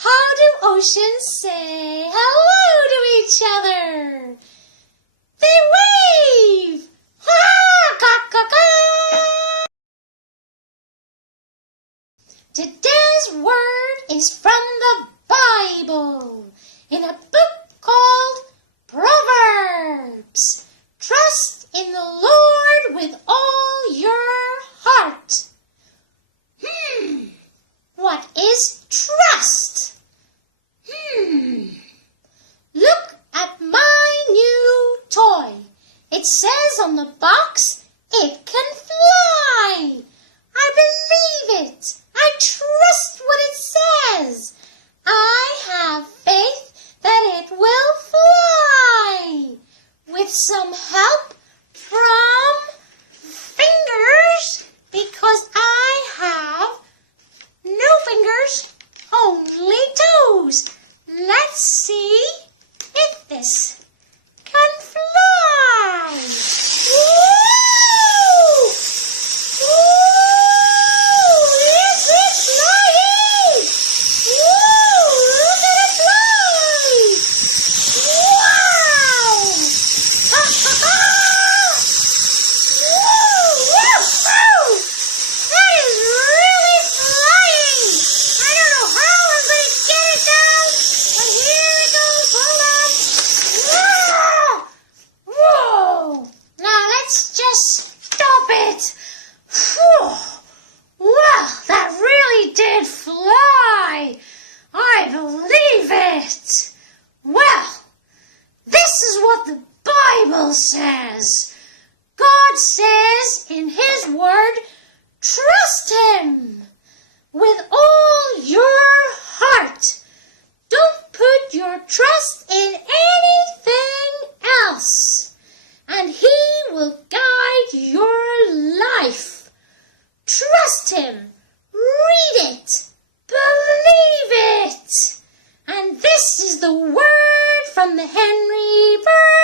How do oceans say hello to each other? They wave! Ha-ka-ka-ka! Today's word is from the Bible, in a book called Proverbs. Trust in the Lord with all your heart. What is trust? Look at my new toy. It says on the box, it can fly. I believe it. I trust what it says. I have faith that it will fly. With some help from fingers, because I have no fingers, only toes. Let's see if this can fly. Woo! Woo! Is it flying? Woo! Look at it fly! Wow! Ha ha ha! Woo! Woo! Woo! That is really flying! I don't know how I'm going to get it down, but here it goes. Hold on. Whoa! Now let's just stop it. Whew. Wow, that really did fly. I believe it. Well, this is what the Bible says. God says in His Word, trust Him with all your heart. Don't put your trust in anything else, and He will guide your life. Trust Him. Read it. Believe it. And this is the word from the Henry Bird.